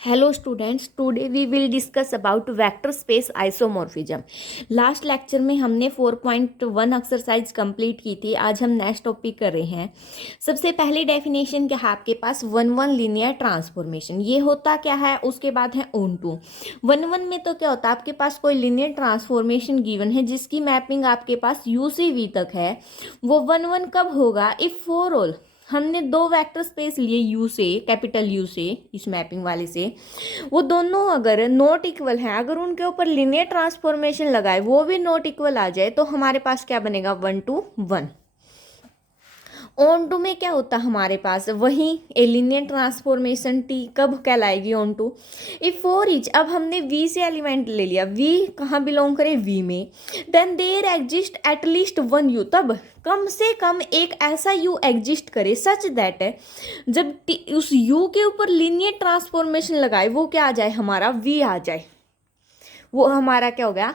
Hello students, today we will discuss about vector space isomorphism. Last lecture में हमने 4.1 exercise complete की थी. आज हम नेक्स्ट टॉपिक कर रहे हैं. सबसे पहले डेफिनेशन क्या है आपके पास, वन वन लीनियर ट्रांसफॉर्मेशन. ये होता क्या है, उसके बाद है ऑन टू. वन वन में तो क्या होता है, आपके पास कोई लीनियर ट्रांसफॉर्मेशन गिवन है जिसकी मैपिंग आपके पास यू से वी तक है. वो वन वन कब होगा, इफ फॉर ऑल हमने दो वेक्टर स्पेस लिए यू से, कैपिटल यू से, इस मैपिंग वाले से, वो दोनों अगर नॉट इक्वल हैं, अगर उनके ऊपर लिनियर ट्रांसफॉर्मेशन लगाए वो भी नॉट इक्वल आ जाए तो हमारे पास क्या बनेगा, 1 to 1. ऑन टू में क्या होता है हमारे पास, वही ए लीनियर ट्रांसफॉर्मेशन टी कब कहलाएगी, onto if for each. अब हमने वी से एलिमेंट ले लिया, वी कहाँ बिलोंग करे, वी में. Then there exist at least one U, तब कम से कम एक ऐसा यू एग्जिस्ट करे सच दैट जब उस यू के ऊपर लीनियर ट्रांसफॉर्मेशन लगाए वो क्या आ जाए, हमारा वी आ जाए. वो हमारा क्या हो गया,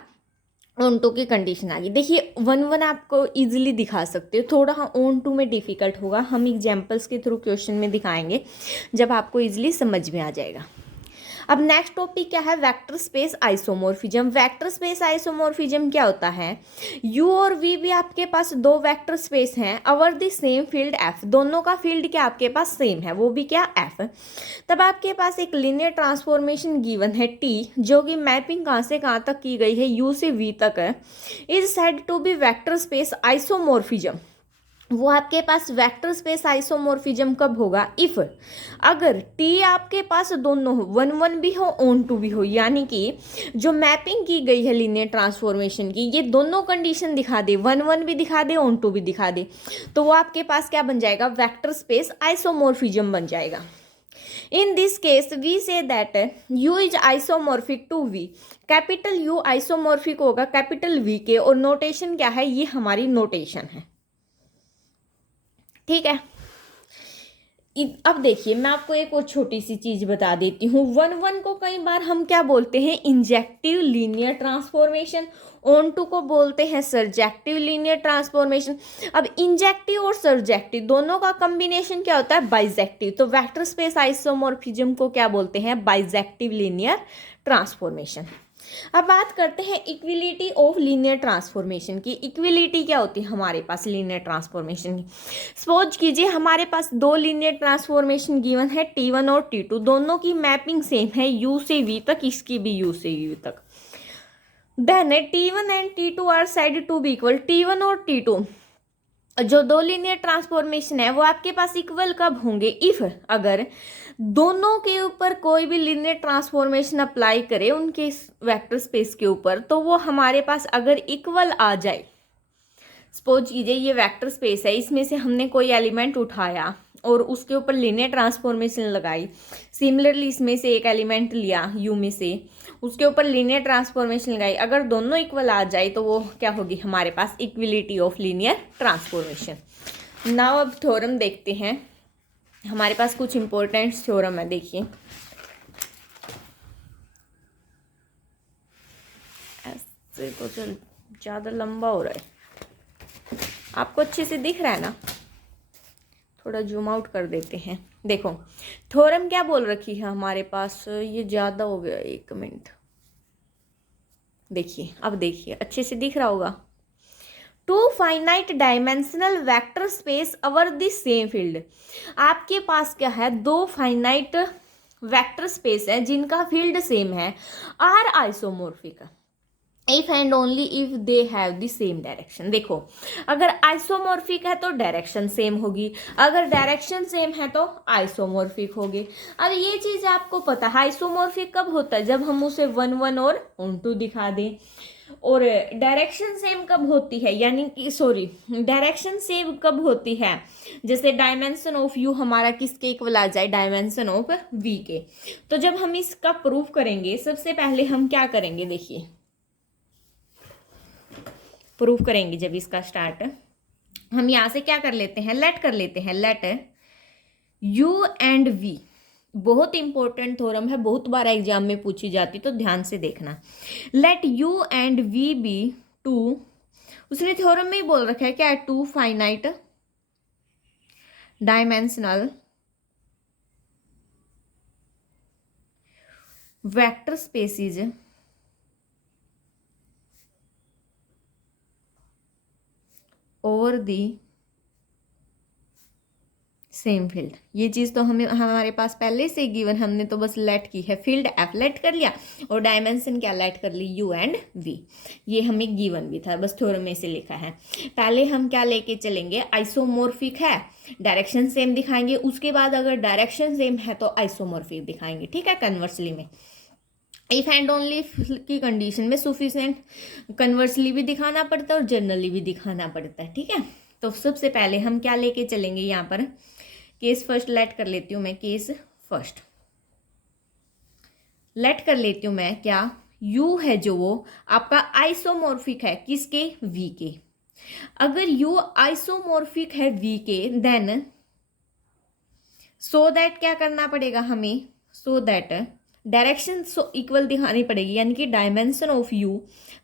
ऑन टू की कंडीशन आ गई. देखिए वन वन आपको इजीली दिखा सकते हो, थोड़ा ऑन टू में डिफ़िकल्ट होगा. हम एग्जांपल्स के थ्रू क्वेश्चन में दिखाएंगे जब आपको इजीली समझ में आ जाएगा. अब नेक्स्ट टॉपिक क्या है, vector space isomorphism. Vector space isomorphism क्या होता है, यू और वी भी आपके पास दो वेक्टर स्पेस हैं, अवर द सेम फील्ड एफ, दोनों का फील्ड क्या आपके पास सेम है, वो भी क्या एफ. तब आपके पास एक लीनियर ट्रांसफॉर्मेशन गिवन है टी, जो कि मैपिंग कहाँ से कहाँ तक की गई है, यू से वी तक है, is said to be vector space isomorphism. वो आपके पास वेक्टर स्पेस आइसोमॉर्फिज्म कब होगा, इफ अगर टी आपके पास दोनों हो, वन वन भी हो ऑन टू भी हो, यानी कि जो मैपिंग की गई है लीनियर ट्रांसफॉर्मेशन की, ये दोनों कंडीशन दिखा दे, वन वन भी दिखा दे ऑन टू भी दिखा दे, तो वो आपके पास क्या बन जाएगा, वेक्टर स्पेस आइसोमॉर्फिज्म बन जाएगा. In this case, we say that U is isomorphic to V. Capital U isomorphic होगा कैपिटल V के, और नोटेशन क्या है, ये हमारी नोटेशन है. ठीक है. अब देखिए मैं आपको एक और छोटी सी चीज बता देती हूँ. वन वन को कई बार हम क्या बोलते हैं, injective linear transformation. Onto को बोलते हैं सरजेक्टिव लीनियर ट्रांसफॉर्मेशन. अब इंजेक्टिव और सरजेक्टिव दोनों का कॉम्बिनेशन क्या होता है, बाइजेक्टिव. तो वेक्टर स्पेस आइसोमॉर्फिज्म को क्या बोलते हैं, बाइजेक्टिव लीनियर ट्रांसफॉर्मेशन. अब बात करते हैं इक्विलिटी ऑफ लीनियर ट्रांसफॉर्मेशन की. इक्विलिटी क्या होती है हमारे पास लीनियर ट्रांसफॉर्मेशन की. सपोज कीजिए हमारे पास दो लीनियर ट्रांसफॉर्मेशन गिवन है T1 और T2, दोनों की मैपिंग सेम है U से V तक, इसकी भी U से V तक. Then T1 and T2 are said to be equal. T1 और T2 जो दो लीनियर ट्रांसफॉर्मेशन है वो आपके पास इक्वल कब होंगे, इफ अगर दोनों के ऊपर कोई भी लीनियर ट्रांसफॉर्मेशन अप्लाई करे उनके वेक्टर स्पेस के ऊपर, तो वो हमारे पास अगर इक्वल आ जाए. सपोज कीजिए ये वेक्टर स्पेस है, इसमें से हमने कोई एलिमेंट उठाया और उसके ऊपर लीनियर ट्रांसफॉर्मेशन लगाई. सिमिलरली इसमें से एक एलिमेंट लिया यू में से, उसके ऊपर लीनियर ट्रांसफॉर्मेशन लगाई, अगर दोनों इक्वल आ जाए तो वो क्या होगी, हमारे पास equality of linear transformation. Now अब थ्योरम देखते हैं. हमारे पास कुछ इंपॉर्टेंट थ्योरम है. देखिए ऐसे तो चल ज़्यादा लंबा हो रहा है, आपको अच्छे से दिख रहा है ना, थोड़ा जूम आउट कर देते हैं. देखो थ्योरम क्या बोल रखी है हमारे पास, ये ज़्यादा हो गया, एक मिनट. देखिए अब देखिए अच्छे से दिख रहा होगा. Two finite dimensional vector space over the same field. आपके पास क्या है, दो फाइनाइट वेक्टर स्पेस है जिनका फील्ड सेम है, are isomorphic if and only if they have the same direction. देखो अगर आइसोमॉर्फिक है तो डायरेक्शन सेम होगी, अगर डायरेक्शन सेम है तो आइसोमॉर्फिक होगी. अब ये चीज़ आपको पता है आइसोमॉर्फिक कब होता है, जब हम उसे वन वन और ऑन टू दिखा दें. और डायरेक्शन सेम कब होती है, यानी कि सॉरी डायरेक्शन सेम कब होती है, जैसे डायमेंशन ऑफ यू हमारा किसके इक्वल आ जाए, डायमेंशन ऑफ वी के. तो जब हम इसका प्रूफ करेंगे सबसे पहले हम क्या करेंगे, देखिए प्रूफ करेंगे जब इसका स्टार्ट, हम यहाँ से क्या कर लेते हैं, लेट कर लेते हैं. लेट यू एंड वी, बहुत इंपॉर्टेंट थ्योरम है, बहुत बार एग्जाम में पूछी जाती, तो ध्यान से देखना. Let U and V be two, उसने थ्योरम में ही बोल रखा है क्या, two finite dimensional vector spaces over the same field. ये चीज़ तो हमें हमारे पास पहले से गिवन, हमने तो बस लेट की है, फील्ड एफ लेट कर लिया और डायमेंशन क्या लेट कर ली, यू एंड वी। ये हमें गिवन भी था, बस थोड़े में से लिखा है। पहले हम क्या लेके चलेंगे, आइसोमॉर्फिक है, डायरेक्शन सेम दिखाएंगे, उसके बाद अगर डायरेक्शन सेम है तो आइसोमॉर्फिक दिखाएंगे, ठीक है। कन्वर्सली में इफ एंड ओनली की कंडीशन में सुफिशिएंट कन्वर्सली भी दिखाना पड़ता है और जनरली भी दिखाना पड़ता है, ठीक है। तो सबसे पहले हम क्या लेके चलेंगे, यहाँ पर केस फर्स्ट लेट कर लेती हूँ मैं, केस फर्स्ट लेट कर लेती हूँ मैं, क्या u है जो वो आपका आइसोमॉर्फिक है किसके, v के। अगर u आइसोमॉर्फिक है v के, देन सो दैट क्या करना पड़ेगा हमें, सो दैट डायरेक्शन इक्वल दिखानी पड़ेगी, यानी कि डायमेंशन ऑफ u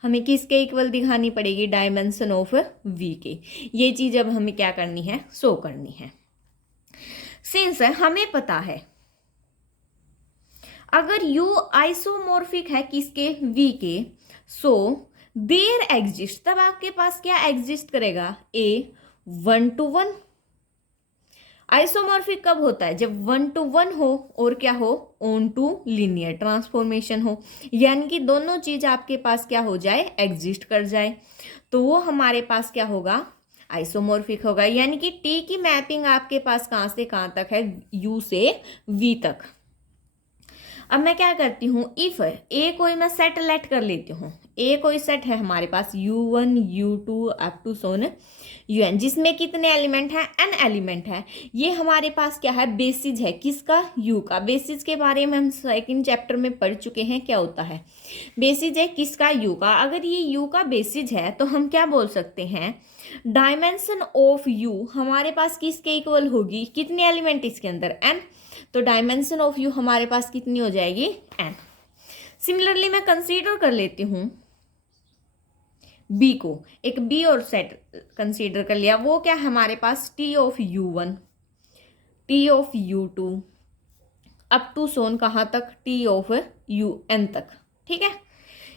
हमें किसके इक्वल दिखानी पड़ेगी, डायमेंशन ऑफ v के। ये चीज अब हमें क्या करनी है, शो करनी है। सिंस हमें पता है अगर u आइसोमॉर्फिक है किसके, v के, सो देयर एग्जिस्ट, तब आपके पास क्या एग्जिस्ट करेगा, a 1:1। आइसोमॉर्फिक कब होता है, जब 1:1 हो और क्या हो, ऑन टू लीनियर ट्रांसफॉर्मेशन हो, यानी कि दोनों चीज आपके पास क्या हो जाए, एग्जिस्ट कर जाए, तो वो हमारे पास क्या होगा, आइसोमॉर्फिक होगा। यानी कि टी की मैपिंग आपके पास कहां से कहां तक है, यू से वी तक। अब मैं क्या करती हूँ, इफ ए कोई मैं सेट लेट कर लेती हूँ, ए कोई सेट है हमारे पास u1 u2 up to so on un, जिसमें कितने एलिमेंट हैं, n एलिमेंट है। ये हमारे पास क्या है, बेसिस है किसका, u का। बेसिस के बारे में हम सेकंड चैप्टर में पढ़ चुके हैं, क्या होता है बेसिस है किसका, u का। अगर ये u का बेसिस है तो हम क्या बोल सकते हैं, डायमेंशन ऑफ u हमारे पास किसके इक्वल होगी, कितने एलिमेंट इसके अंदर, n, तो डायमेंशन ऑफ u हमारे पास कितनी हो जाएगी, n। सिमिलरली मैं कंसीडर कर लेती हूं b को, एक b और सेट कंसीडर कर लिया, वो क्या हमारे पास t of u1 t of u2 up to सोन कहाँ तक, t ऑफ un तक, ठीक है।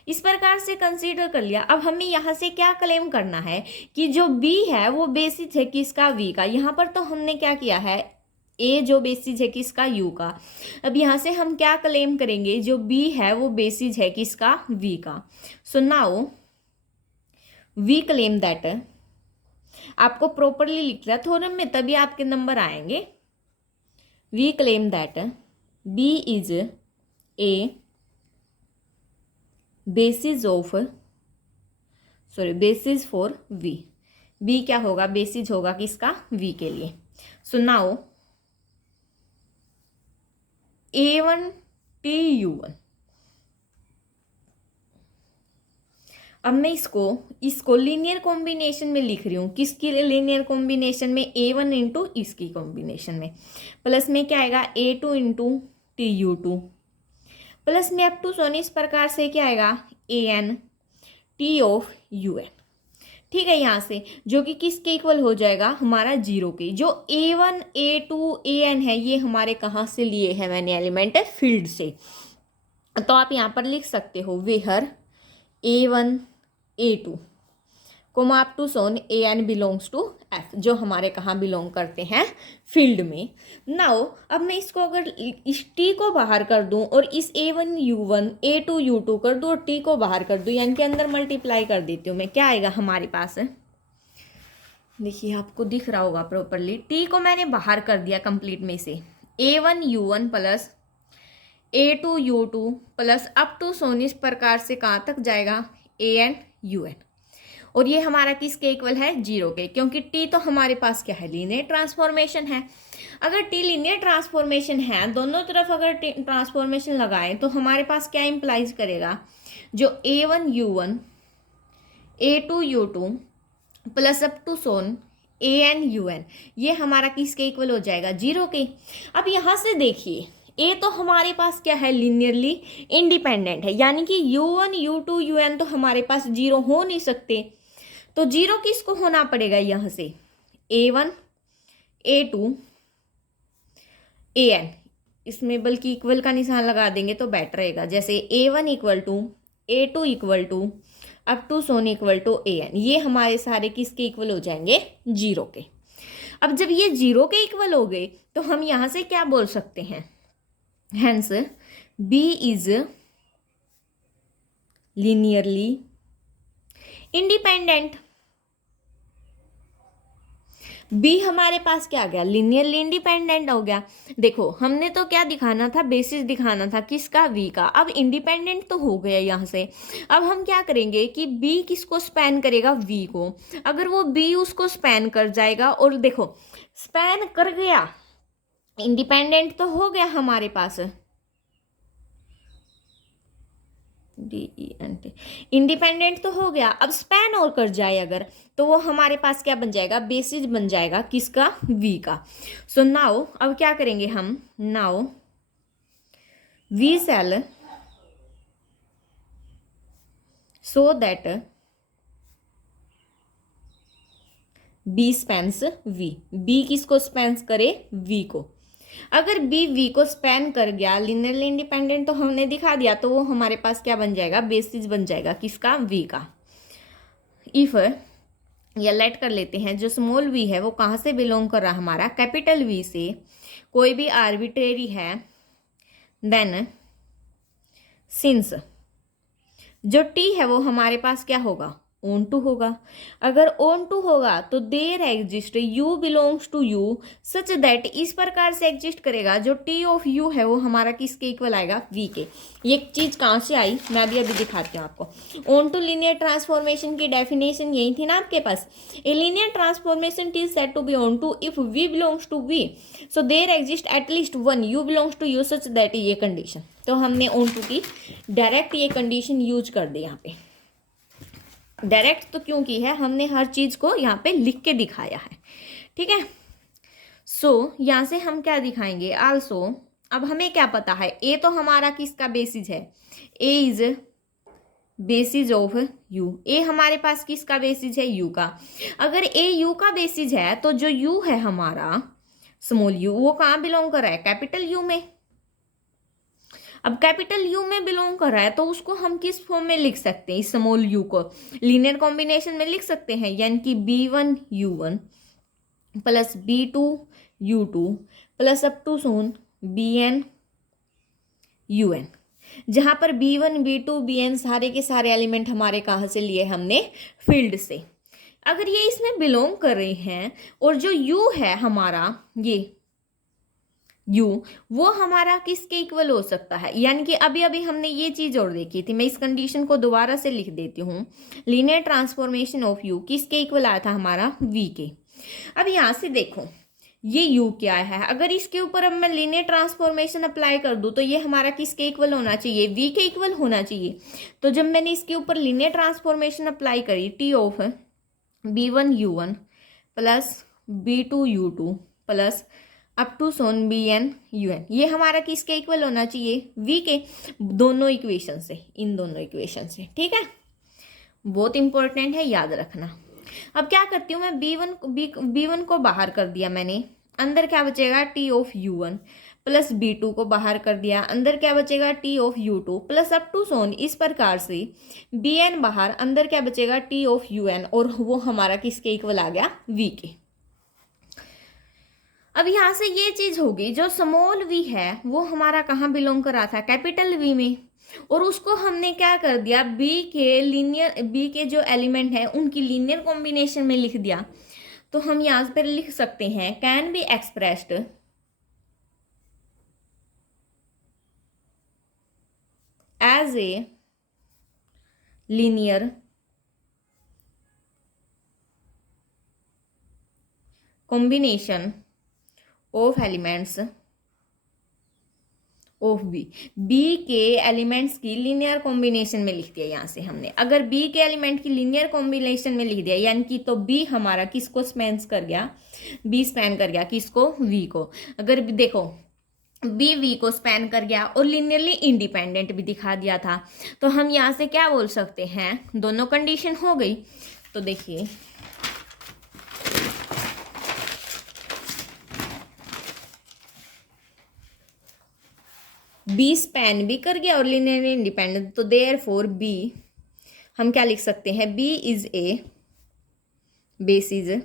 इस प्रकार से कंसीडर कर लिया। अब हमें यहाँ से क्या क्लेम करना है कि जो b है वो बेसिस है किसका, v का। यहाँ पर तो हमने क्या किया है, a जो बेसिस है किसका, u का। अब यहाँ से हम क्या क्लेम करेंगे, जो b है वो बेसिस है किसका, v का। So now we claim that, आपको प्रॉपरली लिख लिया थोरम में तभी आपके नंबर आएंगे। We claim that b is a basis of, sorry basis for v। b क्या होगा, बेसिस होगा किसका, v के लिए। So now a1 t u1, अब मैं इसको लीनियर कॉम्बिनेशन में लिख रही हूँ, किसकी लीनियर कॉम्बिनेशन में, a1 इंटू इसकी कॉम्बिनेशन में, प्लस में क्या आएगा, a2 into T U two, plus में अप टू सोनी, इस प्रकार से क्या आएगा, an t ऑफ un, ठीक है। यहाँ से जो कि किसके इक्वल हो जाएगा, हमारा 0 के। जो a1 a2 an है ये हमारे कहाँ से लिए हैं मैंने, एलिमेंट है फील्ड से। तो आप यहाँ पर लिख सकते हो where a1 a2 comma up to so on an belongs to f, जो हमारे कहाँ बिलोंग करते हैं, फील्ड में। नाउ अब मैं इसको अगर इस t को बाहर कर दूं और इस a1 u1 a2 u2 कर दूं और t को बाहर कर दूं, यानी कि अंदर मल्टीप्लाई कर देती हूँ मैं, क्या आएगा हमारे पास, देखिए आपको दिख रहा होगा प्रॉपरली, t को मैंने बाहर कर दिया कंप्लीट में से, a1 u1 plus a2 u2 plus up to सोन, इस प्रकार से कहाँ तक जाएगा, an un, और ये हमारा किसके इक्वल है, 0 के, क्योंकि t तो हमारे पास क्या है, लीनियर ट्रांसफॉर्मेशन है। अगर t लीनियर ट्रांसफॉर्मेशन है, दोनों तरफ अगर ट्रांसफॉर्मेशन लगाएं तो हमारे पास क्या इंप्लाइज करेगा, जो a1 u1 a2 u2 plus up to so on an un, ये हमारा किसके इक्वल हो जाएगा, 0 के। अब यहाँ से देखिए ए तो हमारे पास क्या है, लीनियरली इंडिपेंडेंट है, यानी कि u1 u2 un तो हमारे पास 0 हो नहीं सकते, तो 0 किसको होना पड़ेगा, यहाँ से a1 a2 an, इसमें बल्कि इक्वल का निशान लगा देंगे तो बेटर रहेगा। जैसे A1 equal to A2 equal to up to so on equal to AN, ये हमारे सारे किसके इक्वल हो जाएंगे? 0 के। अब जब ये 0 के इक्वल हो गए तो हम यहाँ से क्या बोल सकते हैं? Hence B is linearly independent. B हमारे पास क्या आ गया? लीनियरली इंडिपेंडेंट हो गया। देखो हमने तो क्या दिखाना था? बेसिस दिखाना था किसका? वी का। अब इंडिपेंडेंट तो हो गया यहाँ से। अब हम क्या करेंगे कि बी किसको स्पैन करेगा? वी को। अगर वो बी उसको स्पैन कर जाएगा, और देखो स्पैन कर गया, इंडिपेंडेंट तो हो गया हमारे पास, DENT इंडिपेंडेंट तो हो गया। अब स्पैन और कर जाए अगर, तो वो हमारे पास क्या बन जाएगा? बेसिस बन जाएगा किसका? वी का। सो नाउ अब क्या करेंगे हम? Now we shall show that B spans V. B किसको स्पैन्स करे? वी को। अगर बी वी को स्पैन कर गया, लिनियरली इंडिपेंडेंट तो हमने दिखा दिया, तो वो हमारे पास क्या बन जाएगा? बेसिस बन जाएगा किसका? वी का। इफ या लेट कर लेते हैं, जो स्मॉल वी है वो कहाँ से बिलोंग कर रहा है? हमारा कैपिटल वी से। कोई भी आर्बिट्रेरी है, देन सिंस जो टी है वो हमारे पास क्या होगा? ओन टू होगा। अगर ओन टू होगा तो there exist U belongs to U such that, इस प्रकार से एग्जिस्ट करेगा। जो टी ऑफ यू है वो हमारा किसके इक्वल आएगा? वी के। ये चीज कहाँ से आई? मैं भी अभी दिखाती हूँ आपको। ओन टू लीनियर ट्रांसफॉर्मेशन की डेफिनेशन यही थी ना आपके पास। A linear transformation is said to be onto if V belongs to V, so there exist at least one U belongs to U such that, ये कंडीशन। तो हमने onto की डायरेक्ट ये कंडीशन यूज कर दी यहाँ पे। Direct तो क्यों की है? हमने हर चीज को यहाँ पे लिख के दिखाया है, ठीक है। सो यहाँ से हम क्या दिखाएंगे? आल्सो, अब हमें क्या पता है? ए तो हमारा किसका बेसिस है? ए इज बेसिस ऑफ यू। ए हमारे पास किसका बेसिस है? यू का। अगर ए यू का बेसिस है तो जो यू है हमारा स्मॉल यू, वो कहाँ बिलोंग कर रहा है? कैपिटल यू में। अब कैपिटल यू में बिलोंग कर रहा है तो उसको हम किस फॉर्म में लिख सकते हैं? इस स्मॉल यू को लीनियर कॉम्बिनेशन में लिख सकते हैं, यानी कि B1 U1 plus B2 U2 plus up to so on BN UN, जहां पर B1 B2 BN सारे के सारे एलिमेंट हमारे कहाँ से लिए? हमने फील्ड से। अगर ये इसमें बिलोंग कर रहे हैं और जो U है हमारा, ये यू, वो हमारा किसके इक्वल हो सकता है? यानी कि अभी अभी हमने ये चीज और देखी थी। मैं इस कंडीशन को दोबारा से लिख देती हूँ। लीनियर ट्रांसफॉर्मेशन ऑफ यू किसके इक्वल आया था? हमारा वी के। अब यहाँ से देखो ये यू क्या है? अगर इसके ऊपर अब मैं लीनियर ट्रांसफॉर्मेशन अप्लाई कर दूँ तो ये हमारा किसके इक्वल होना चाहिए? वी के इक्वल होना चाहिए। तो जब मैंने इसके ऊपर लीनियर ट्रांसफॉर्मेशन अप्लाई करी, T of B1 U1 plus B2 U2 plus up to so on BN UN, ये हमारा किसके इक्वल होना चाहिए? वी के। दोनों इक्वेशन से, इन दोनों इक्वेशन से, ठीक है। बहुत इंपॉर्टेंट है, याद रखना। अब क्या करती हूँ मैं? B1 को बाहर कर दिया मैंने, अंदर क्या बचेगा? T of U1 plus B2 को बाहर कर दिया, अंदर क्या बचेगा? T of U2 plus up to सोन। इस प्रकार से BN बाहर, अंदर क्या बचेगा? T ऑफ UN, और वो हमारा किसके इक्वल आ गया? V के। अब यहाँ से ये चीज होगी, जो स्मॉल वी है वो हमारा कहाँ बिलोंग कर रहा था? कैपिटल वी में। और उसको हमने क्या कर दिया? बी के जो एलिमेंट है उनकी लीनियर कॉम्बिनेशन में लिख दिया। तो हम यहाँ पर लिख सकते हैं can be expressed as a linear combination of elements of B के एलिमेंट्स की लीनियर कॉम्बिनेशन में लिख दिया। यहाँ से हमने अगर बी के एलिमेंट की लीनियर कॉम्बिनेशन में लिख दिया, यानी कि तो बी हमारा किसको स्पैन कर गया? बी स्पैन कर गया किसको? वी को। अगर देखो बी वी को स्पैन कर गया और लीनियरली इंडिपेंडेंट भी दिखा दिया था, तो हम यहाँ से क्या बोल सकते हैं? दोनों कंडीशन हो गई। तो देखिए बी स्पैन भी कर गया और लीनियरली इंडिपेंडेंट, तो देयरफॉर बी हम क्या लिख सकते हैं, B is a basis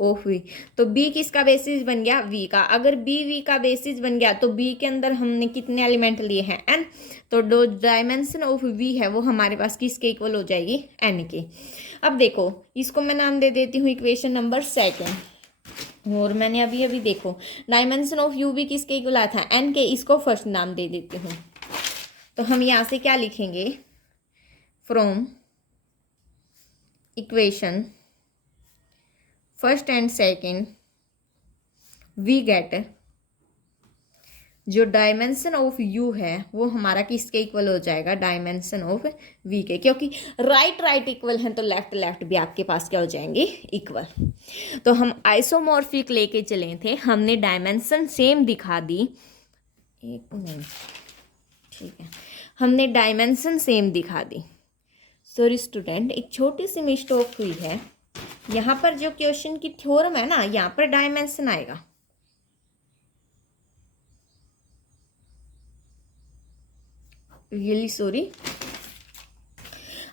of V. तो बी किसका बेसिस बन गया, वी का। अगर बी वी का बेसिस बन गया तो बी के अंदर हमने कितने एलिमेंट लिए हैं, एन। तो जो डायमेंशन ऑफ वी है वो हमारे पास किसके इक्वल हो जाएगी, एन के। अब देखो इसको मैं नाम दे देती हूँ इक्वेशन नंबर 2, और मैंने अभी अभी देखो डायमेंशन ऑफ यू भी किसके इक्वल आया था, एन के। इसको फर्स्ट नाम दे देती हूँ। तो हम यहाँ से क्या लिखेंगे, from equation first and second we get, जो डायमेंशन ऑफ यू है वो हमारा किसके इक्वल हो जाएगा, डायमेंशन ऑफ वी के। क्योंकि राइट इक्वल हैं तो लेफ्ट भी आपके पास क्या हो जाएंगे, इक्वल। तो हम आइसोमॉर्फिक लेके चले थे, हमने डायमेंशन सेम दिखा दी, एक मिनट, ठीक है, हमने डायमेंशन सेम दिखा दी। सॉरी स्टूडेंट, एक छोटी सी मिस्टेक हुई है। यहाँ पर जो क्वेश्चन की थ्योरम है ना, यहाँ पर डायमेंशन आएगा। Really sorry.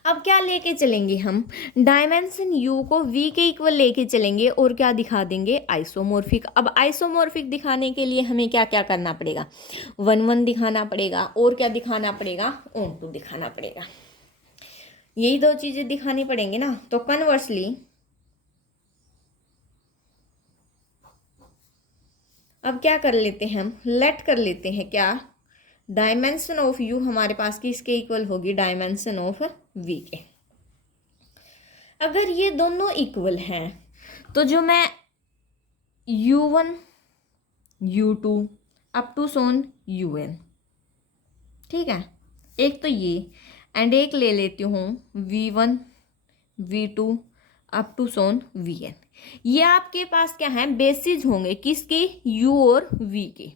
अब क्या लेके चलेंगे हम, डायमेंशन u को v के इक्वल लेके चलेंगे और क्या दिखा देंगे, आइसोमॉर्फिक। अब आइसोमॉर्फिक दिखाने के लिए हमें क्या क्या करना पड़ेगा, 1 दिखाना पड़ेगा और क्या दिखाना पड़ेगा, ऑन 2 दिखाना पड़ेगा। यही 2 चीजें दिखानी पड़ेंगी ना। तो कन्वर्सली अब क्या कर लेते हैं हम, लेट कर लेते हैं क्या, डायमेंशन ऑफ यू हमारे पास किसके इक्वल होगी, डायमेंशन ऑफ वी के। अगर ये दोनों इक्वल हैं तो जो मैं u1 u2 up to so on un, ठीक है, एक तो ये, एंड एक ले लेती हूँ v1 v2 up to Son vn। ये आपके पास क्या है, बेसिस होंगे किसके, u और v के,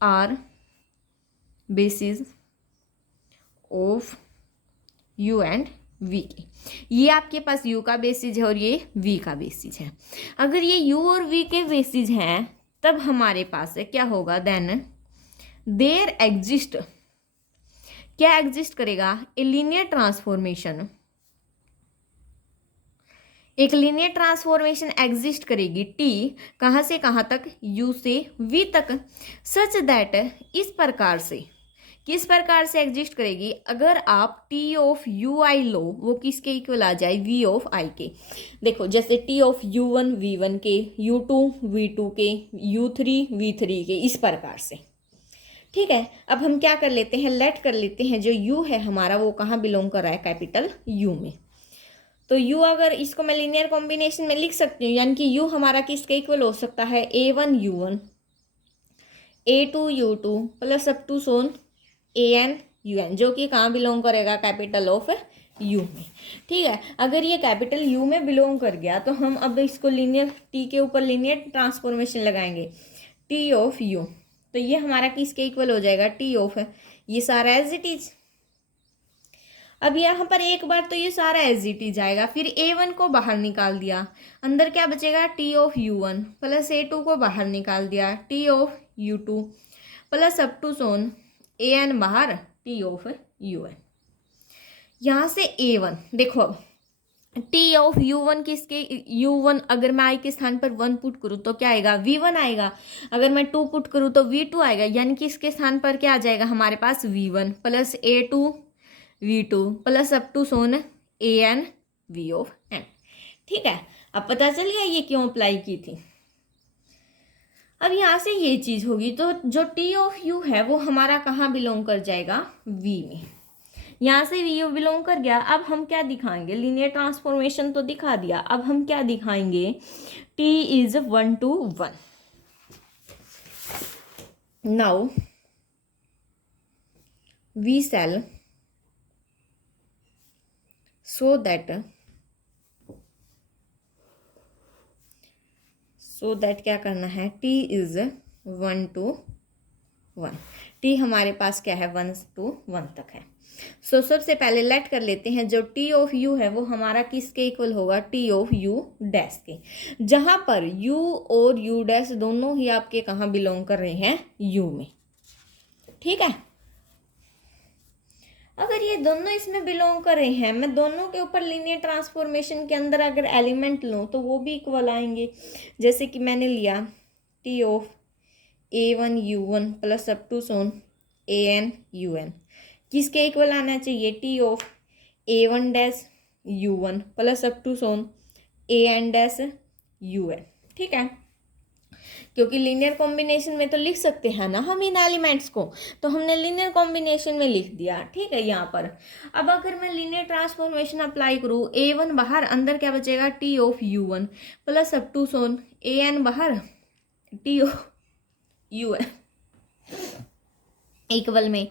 are basis of u and v के। ये आपके पास u का बेसिस है और ये v का बेसिस है। अगर ये u और v के बेसिस हैं तब हमारे पास है क्या होगा, देन देयर एग्जिस्ट, क्या एग्जिस्ट करेगा, ए लीनियर ट्रांसफॉर्मेशन, एक लीनियर ट्रांसफॉर्मेशन एग्जिस्ट करेगी टी कहाँ से कहाँ तक, u से v तक, सच दैट, इस प्रकार से, किस प्रकार से एग्जिस्ट करेगी, अगर आप t ऑफ यू आई लो वो किसके इक्वल आ जाए, v ऑफ i के। देखो जैसे t ऑफ u1 v1 के, u2 v2 के, u3 v3 के, इस प्रकार से। ठीक है, अब हम क्या कर लेते हैं, लेट कर लेते हैं जो u है हमारा वो कहाँ बिलोंग कर रहा है, कैपिटल U में। तो u अगर इसको मैं लीनियर कॉम्बिनेशन में लिख सकती हूँ, यानी कि u हमारा किसके इक्वल हो सकता है, a1 u1 a2 u2 plus up to so on an un, जो कि कहाँ बिलोंग करेगा, कैपिटल ऑफ u में। ठीक है, अगर ये कैपिटल u में बिलोंग कर गया तो हम अब इसको लीनियर t के ऊपर लीनियर ट्रांसफॉर्मेशन लगाएंगे, t ऑफ u। तो ये हमारा किसके इक्वल हो जाएगा, t ऑफ, ये सारा एज इट इज। अब यहाँ पर एक बार तो ये सारा एज इट इज आएगा, फिर a1 को बाहर निकाल दिया, अंदर क्या बचेगा, t of u1 plus a2 को बाहर निकाल दिया, t of u2 plus up to so on an बाहर, t ऑफ un। यहाँ से a1 देखो, अब t ऑफ u1 किसके, u1 अगर मैं i के स्थान पर 1 पुट करूँ तो क्या आएगा, v1 आएगा। अगर मैं 2 पुट करूँ तो v2 आएगा, यानी कि इसके स्थान पर क्या आ जाएगा हमारे पास, v1 plus a2 v2 plus up to so on an v of n। ठीक है, अब पता चल गया ये क्यों अप्लाई की थी। अब यहाँ से ये चीज़ होगी तो जो t ऑफ u है वो हमारा कहाँ बिलोंग कर जाएगा, v में। यहाँ से v बिलोंग कर गया। अब हम क्या दिखाएंगे, लीनियर ट्रांसफॉर्मेशन तो दिखा दिया, अब हम क्या दिखाएंगे, t is 1 to 1। Now we shall so that क्या करना है, t इज 1 to 1, t हमारे पास क्या है, 1 to 1 तक है। सबसे पहले लेट कर लेते हैं, जो t ऑफ u है वो हमारा किसके इक्वल होगा, t ऑफ u डैश के, जहां पर u और u डैश दोनों ही आपके कहाँ बिलोंग कर रहे हैं, u में। ठीक है। अगर ये दोनों इसमें बिलोंग कर रहे हैं, मैं दोनों के ऊपर लीनियर ट्रांसफॉर्मेशन के अंदर अगर एलिमेंट लूँ तो वो भी इक्वल आएंगे। जैसे कि मैंने लिया T of a1u1 plus up to so on an किसके इक्वल आना चाहिए, T of a1 dash u1 plus up to so on an dash un। ठीक है, क्योंकि लीनियर कॉम्बिनेशन में तो लिख सकते हैं ना हम इन एलिमेंट्स को, तो हमने लीनियर कॉम्बिनेशन में लिख दिया। ठीक है, यहाँ पर अब अगर मैं लीनियर ट्रांसफॉर्मेशन अप्लाई करूँ, a1 बाहर, अंदर क्या बचेगा, T of u1 plus up to so on an बाहर टी ऑफ un इक्वल में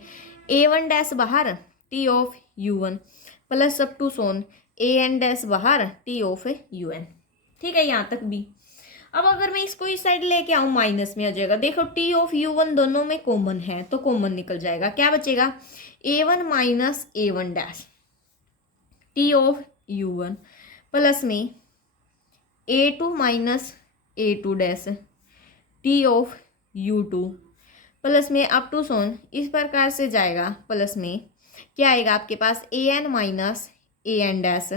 a1 डैश बाहर T of u1 plus up to so on an dash बाहर टी ऑफ un। ठीक है, यहाँ तक भी। अब अगर मैं इसको इस साइड लेके आऊँ, माइनस में आ जाएगा। देखो टी ऑफ u1 दोनों में कॉमन है तो कॉमन निकल जाएगा। क्या बचेगा, a1 minus a1 dash T of u1 plus में a2 minus a2 dash T of u2 plus में अप टू सोन इस प्रकार से जाएगा। प्लस में क्या आएगा आपके पास, an minus an dash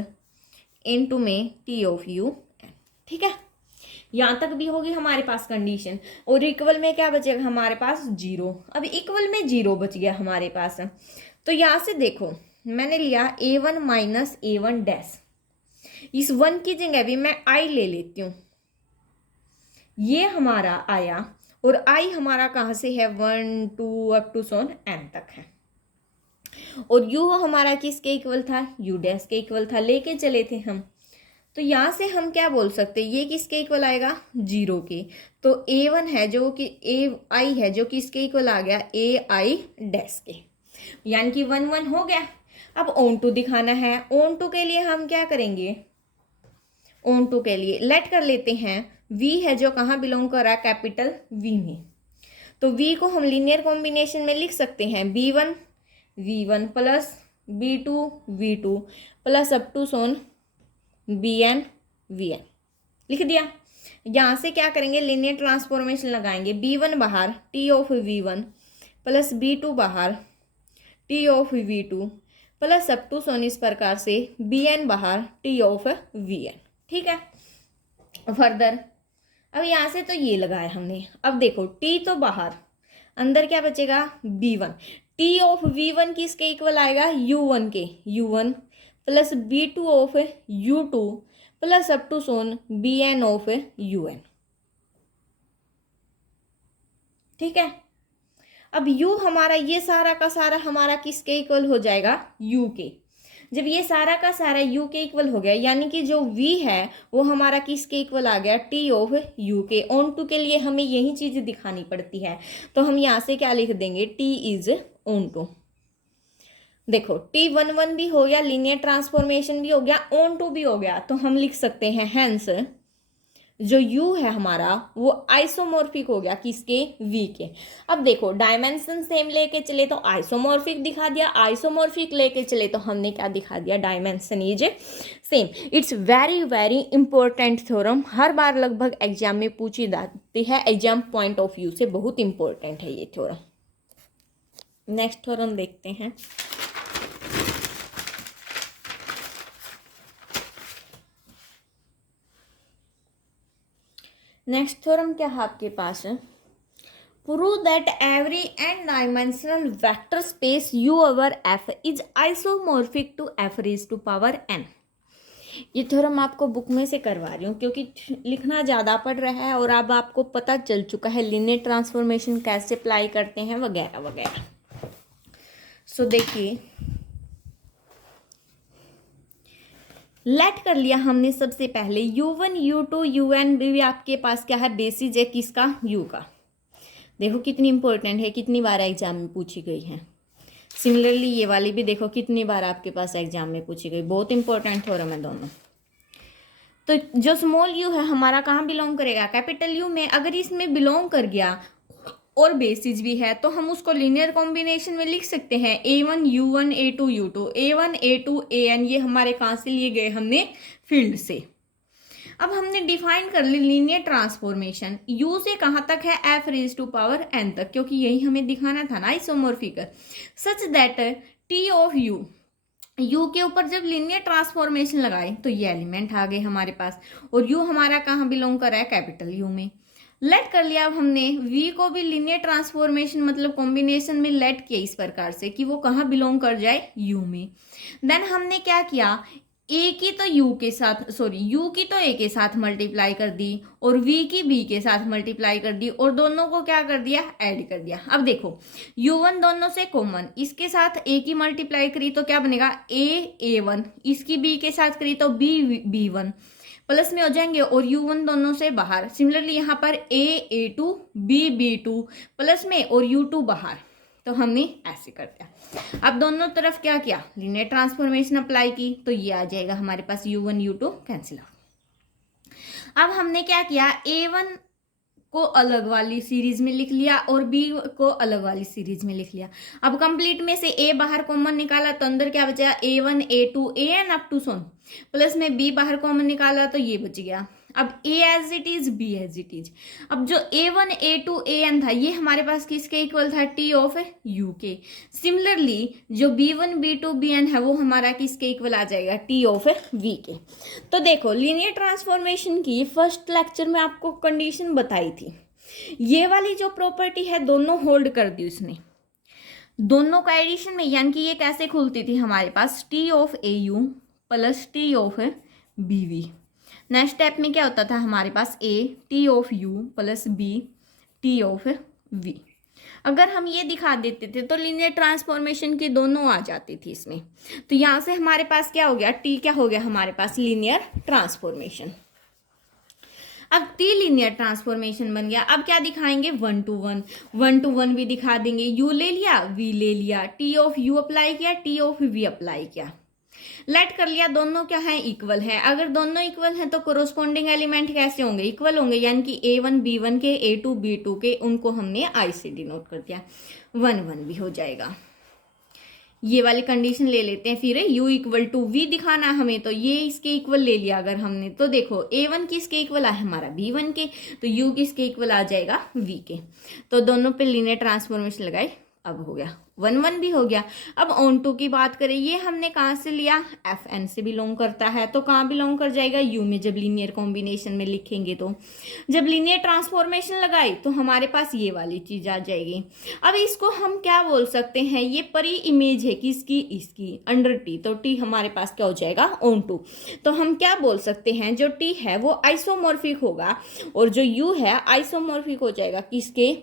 into में टी ऑफ un। ठीक है, यहाँ तक भी होगी हमारे पास कंडीशन। और इक्वल में क्या बचेगा हमारे पास, जीरो। अब इक्वल में जीरो बच गया हमारे पास। तो यहाँ से देखो मैंने लिया a1 माइनस a1 डैश, इस 1 की जगह भी मैं i ले लेती हूँ, ये हमारा आया। और i हमारा कहाँ से है, 1 2 अप टू सोन n तक है। और u हमारा किसके इक्वल था, u डैश के इक्वल था, लेके चले थे हम। तो यहाँ से हम क्या बोल सकते हैं, ये किसके इक्वल आएगा, जीरो के। तो a1 है जो कि ai है जो कि इसके इक्वल आ गया ai डैश के, यानी कि 1 1 हो गया। अब ऑन टू दिखाना है। ऑन टू के लिए हम क्या करेंगे, ऑन टू के लिए लेट कर लेते हैं v है जो कहाँ बिलोंग कर रहा है, कैपिटल v में। तो v को हम लीनियर कॉम्बिनेशन में लिख सकते हैं b1 v1 plus b2 v2 plus up to so on bn vn लिख दिया। यहाँ से क्या करेंगे, लीनियर ट्रांसफॉर्मेशन लगाएंगे, b1 बाहर t of v1 plus b2 बाहर t of v2 plus up to सोन इस प्रकार से bn बाहर t ऑफ vn। ठीक है, फर्दर अब यहाँ से तो ये लगाया हमने। अब देखो t तो बाहर, अंदर क्या बचेगा, b1। t ऑफ v1 किसके इक्वल आएगा, u1 के, u1 plus b2 of u2 plus up to so on bn of un। ठीक है, अब u हमारा ये सारा का सारा हमारा किसके इक्वल हो जाएगा, u के। जब ये सारा का सारा u के इक्वल हो गया, यानी कि जो v है वो हमारा किसके इक्वल आ गया, t ऑफ u के। ऑन टू के लिए हमें यही चीज दिखानी पड़ती है, तो हम यहाँ से क्या लिख देंगे, t इज ऑन टू। देखो t11 भी हो गया, लीनियर ट्रांसफॉर्मेशन भी हो गया, ऑन टू भी हो गया, तो हम लिख सकते हैं हैंस जो u है हमारा वो आइसोमॉर्फिक हो गया किसके, v के। अब देखो डायमेंशन सेम लेके चले तो आइसोमॉर्फिक दिखा दिया, आइसोमॉर्फिक लेके चले तो हमने क्या दिखा दिया, dimension is same. It's very very important theorem, हर बार लगभग एग्जाम में पूछी जाती है, एग्जाम पॉइंट ऑफ व्यू से बहुत इंपॉर्टेंट है ये थ्योरम। नेक्स्ट थ्योरम देखते हैं। नेक्स्ट थ्योरम क्या है आपके पास, prove that every n dimensional vector space u over f is isomorphic to f raise to power n। ये थ्योरम आपको बुक में से करवा रही हूँ क्योंकि लिखना ज़्यादा पड़ रहा है और अब आपको पता चल चुका है लीनियर ट्रांसफॉर्मेशन कैसे अप्लाई करते हैं वगैरह वगैरह। सो देखिए, लेट कर लिया हमने सबसे पहले u1 u2 un भी आपके पास क्या है, बेसिस है किसका, u का। देखो कितनी इंपॉर्टेंट है, कितनी बार एग्जाम में पूछी गई है। सिमिलरली ये वाली भी देखो कितनी बार आपके पास एग्जाम में पूछी गई, बहुत इंपॉर्टेंट थ्योरम है दोनों। तो जो स्मॉल u है हमारा कहाँ बिलोंग करेगा, कैपिटल U में। अगर इसमें बिलोंग कर गया और बेसिस भी है तो हम उसको लीनियर कॉम्बिनेशन में लिख सकते हैं a1 u1 a2 u2 a1 a2 an, ये हमारे कहाँ से लिए गए, हमने फील्ड से। अब हमने डिफाइन कर ली लीनियर ट्रांसफॉर्मेशन, u से कहाँ तक है, f raise to power n तक, क्योंकि यही हमें दिखाना था ना isomorphic, such that t of u के ऊपर जब लीनियर ट्रांसफॉर्मेशन लगाए तो ये एलिमेंट आ गए हमारे पास, और u हमारा कहाँ बिलोंग कर रहा है, कैपिटल U में। लेट कर लिया अब हमने v को भी लीनियर ट्रांसफॉर्मेशन मतलब कॉम्बिनेशन में लेट किया इस प्रकार से कि वो कहाँ बिलोंग कर जाए, u में। देन हमने क्या किया, a की तो u के साथ u की तो a के साथ मल्टीप्लाई कर दी और v की b के साथ मल्टीप्लाई कर दी और दोनों को क्या कर दिया, ऐड कर दिया। अब देखो u1 दोनों से कॉमन, इसके साथ a की मल्टीप्लाई करी तो क्या बनेगा, a1, इसकी b के साथ करी तो b1 प्लस में हो जाएंगे और u1 दोनों से बाहर। सिमिलरली यहाँ पर a2 b2 प्लस में और u2 बाहर, तो हमने ऐसे कर दिया। अब दोनों तरफ क्या किया, लीनियर ट्रांसफॉर्मेशन अप्लाई की, तो ये आ जाएगा हमारे पास u1 u2 कैंसिल आउट। अब हमने क्या किया, a1 को अलग वाली सीरीज में लिख लिया और b को अलग वाली सीरीज में लिख लिया। अब कंप्लीट में से a बाहर कॉमन निकाला तो अंदर क्या बचा, a1 a2 an up to so on, plus में b बाहर कॉमन निकाला तो ये बच गया। अब a as it is, b as it is. अब जो a1 a2 an था ये हमारे पास किसके इक्वल था, t ऑफ u के। सिमिलरली जो b1 b2 bn है वो हमारा किसके इक्वल आ जाएगा, t ऑफ v के। तो देखो लीनियर ट्रांसफॉर्मेशन की फर्स्ट लेक्चर में आपको कंडीशन बताई थी, ये वाली जो प्रॉपर्टी है दोनों होल्ड कर दी उसने, दोनों का एडिशन में, यानी कि ये कैसे खुलती थी हमारे पास, t of au plus t of bv। Next step में क्या होता था हमारे पास, a t of u plus b t of v। अगर हम ये दिखा देते थे तो लीनियर ट्रांसफॉर्मेशन की दोनों आ जाती थी इसमें। तो यहाँ से हमारे पास क्या हो गया, t क्या हो गया हमारे पास, लीनियर ट्रांसफॉर्मेशन। अब t लीनियर ट्रांसफॉर्मेशन बन गया। अब क्या दिखाएंगे, 1 to 1, 1 to 1 भी दिखा देंगे। u ले लिया, v ले लिया, t ऑफ u अप्लाई किया, t ऑफ v अप्लाई किया, लेट कर लिया, दोनों क्या है, इक्वल है। अगर दोनों इक्वल हैं तो कोरोस्पोंडिंग एलिमेंट कैसे होंगे, इक्वल होंगे, यानी कि a1 b1 के a2 b2 के, उनको हमने i से डिनोट कर दिया, 1 1 भी हो जाएगा। ये वाली कंडीशन ले लेते हैं फिर, u इक्वल टू v दिखाना हमें, तो ये इसके इक्वल ले लिया अगर हमने, तो देखो a1 किसके इक्वल है हमारा, b1 के, तो u किसके इक्वल आ जाएगा, v के। तो दोनों पे लीनियर ट्रांसफॉर्मेशन लगाई, अब हो गया 1 1 भी हो गया। अब ऑन टू की बात करें, ये हमने कहाँ से लिया, fn से बिलोंग करता है, तो कहाँ बिलोंग कर जाएगा, u में। जब लीनियर कॉम्बिनेशन में लिखेंगे तो जब लीनियर ट्रांसफॉर्मेशन लगाई तो हमारे पास ये वाली चीज आ जाएगी। अब इसको हम क्या बोल सकते हैं, ये परी इमेज है किसकी, इसकी, अंडर टी, तो टी हमारे पास क्या हो जाएगा, ऑन टू। तो हम क्या बोल सकते हैं, जो टी है वो आइसोमॉर्फिक होगा और जो u है आइसोमॉर्फिक हो जाएगा किसके,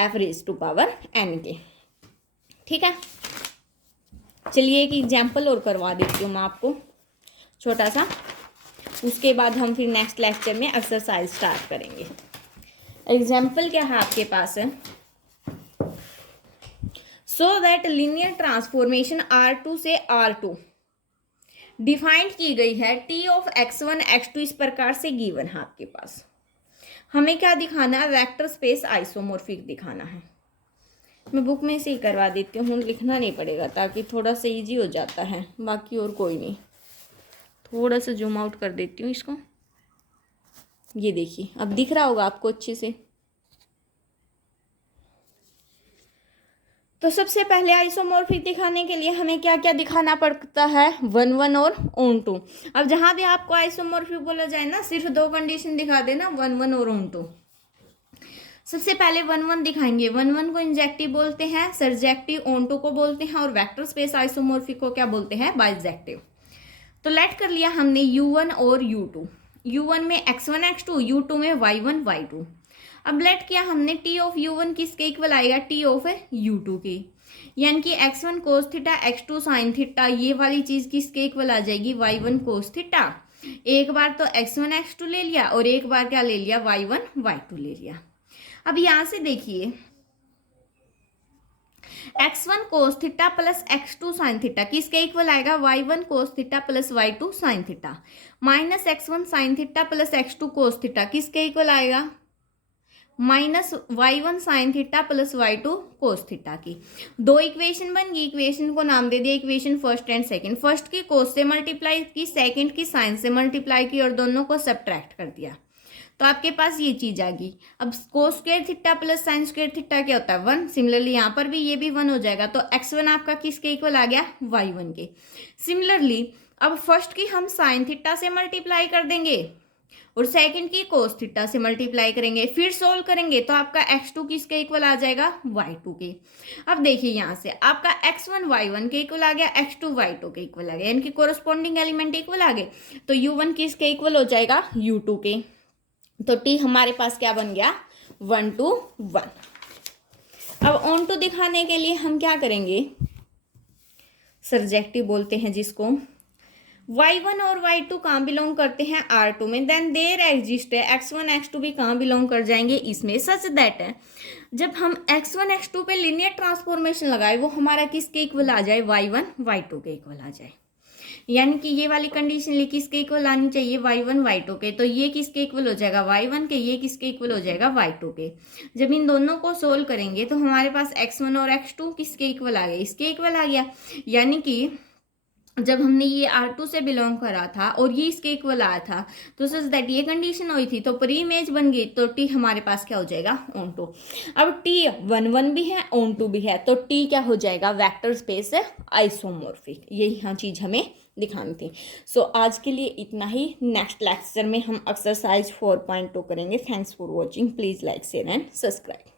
f raise to power n के। ठीक है, चलिए एक एग्जाम्पल और करवा देती हूँ मैं आपको छोटा सा, उसके बाद हम फिर नेक्स्ट लेक्चर में एक्सरसाइज स्टार्ट करेंगे। एग्जाम्पल क्या है आपके पास है, so that linear transformation R2 से R2 डिफाइंड की गई है, t ऑफ x1 x2 इस प्रकार से गिवन है आपके पास। हमें क्या दिखाना है, वेक्टर स्पेस आइसोमॉर्फिक दिखाना है। मैं बुक में से ही करवा देती हूँ, लिखना नहीं पड़ेगा, ताकि थोड़ा सा इजी हो जाता है, बाकी और कोई नहीं। थोड़ा सा जूम आउट कर देती हूँ इसको, ये देखिए अब दिख रहा होगा आपको अच्छे से। तो सबसे पहले आइसोमॉर्फिक दिखाने के लिए हमें क्या क्या दिखाना पड़ता है, 1 1 और ऑन टू। अब जहाँ भी आपको आइसोमॉर्फिक बोला जाए ना, सिर्फ 2 कंडीशन दिखा देना, 1 1 और ऑन टू। सबसे पहले 1 1 दिखाएंगे, 1 1 को इंजेक्टिव बोलते हैं, सर्जेक्टिव ऑन टू को बोलते हैं, और वेक्टर स्पेस आइसोमॉर्फिक को क्या बोलते हैं, बाइजेक्टिव। तो लेट कर लिया हमने u1 और u2, u1 में x1 x2, u2 में y1 y2। अब लेट किया हमने, t ऑफ u1 किसके इक्वल आएगा, t ऑफ u2 के, यानी कि x1 cos theta x2 sine theta, ये वाली चीज किसके इक्वल आ जाएगी, y1 कोस थीटा। एक बार तो x1 x2 ले लिया और एक बार क्या ले लिया, y1 y2 ले लिया। अब यहां से देखिए, x1 cos theta plus x2 sine theta किसके इक्वल आएगा, y1 cos theta plus y2 sine theta, minus x1 sine theta plus x2 cos theta किसके इक्वल आएगा, minus y1 sine theta plus y2 cos theta की। दो equation बन गई, equation को नाम दे दिया equation first and second. First की कोस से मल्टीप्लाई की, सेकंड की साइन से मल्टीप्लाई की और दोनों को सब्ट्रैक्ट कर दिया, तो आपके पास ये चीज आ गई। अब cos square theta plus sine square theta क्या होता है 1। सिमिलरली यहाँ पर भी ये भी 1 हो जाएगा, तो x1 आपका किसके इक्वल आ गया y1 के। सिमिलरली अब फर्स्ट की हम साइन थीटा से मल्टीप्लाई कर देंगे और सेकंड की कोस थीटा से मल्टीप्लाई करेंगे, फिर सोल्व करेंगे तो आपका x2 किसके इक्वल आ जाएगा y2 के। अब देखिए यहाँ से आपका x1 y1 के इक्वल आ गया, x2 y2 के इक्वल आ गया, इनके कोरस्पॉन्डिंग एलिमेंट इक्वल आ गए, तो u1 किसके इक्वल हो जाएगा u2 के। तो t हमारे पास क्या बन गया 1 to 1। अब ऑन टू दिखाने के लिए हम क्या करेंगे, सर्जेक्टिव बोलते हैं जिसको। y1 और y2 कहाँ बिलोंग करते हैं R2 में, देन देयर एग्जिस्ट है x1 x2 भी कहाँ बिलोंग कर जाएंगे इसमें, सच दैट है जब हम x1 x2 पे लिनियर ट्रांसफॉर्मेशन लगाए वो हमारा किसके इक्वल आ जाए y1 y2 के इक्वल आ जाए। यानी कि ये वाली कंडीशन किसके इक्वल आनी चाहिए y1 y2 के, तो ये किसके इक्वल हो जाएगा y1 के, ये किसके इक्वल हो जाएगा y2 के। जब इन दोनों को सोल्व करेंगे तो हमारे पास x1 और x2 किसके इक्वल आ गया, इसके इक्वल आ गया। यानी कि जब हमने ये R2 से बिलोंग करा था और ये इसके इक्वल आया था, तो सच दैट ये कंडीशन हुई थी, तो प्री इमेज बन गई, तो T हमारे पास क्या हो जाएगा ऑन टू। अब T 1 1 भी है ऑन टू भी है, तो T क्या हो जाएगा वेक्टर स्पेस आइसोमॉर्फिक। यही यहाँ चीज हमें दिखानी थी। सो आज के लिए इतना ही। नेक्स्ट लेक्चर में हम एक्सरसाइज 4.2 करेंगे। Thanks for watching. Please like share and subscribe.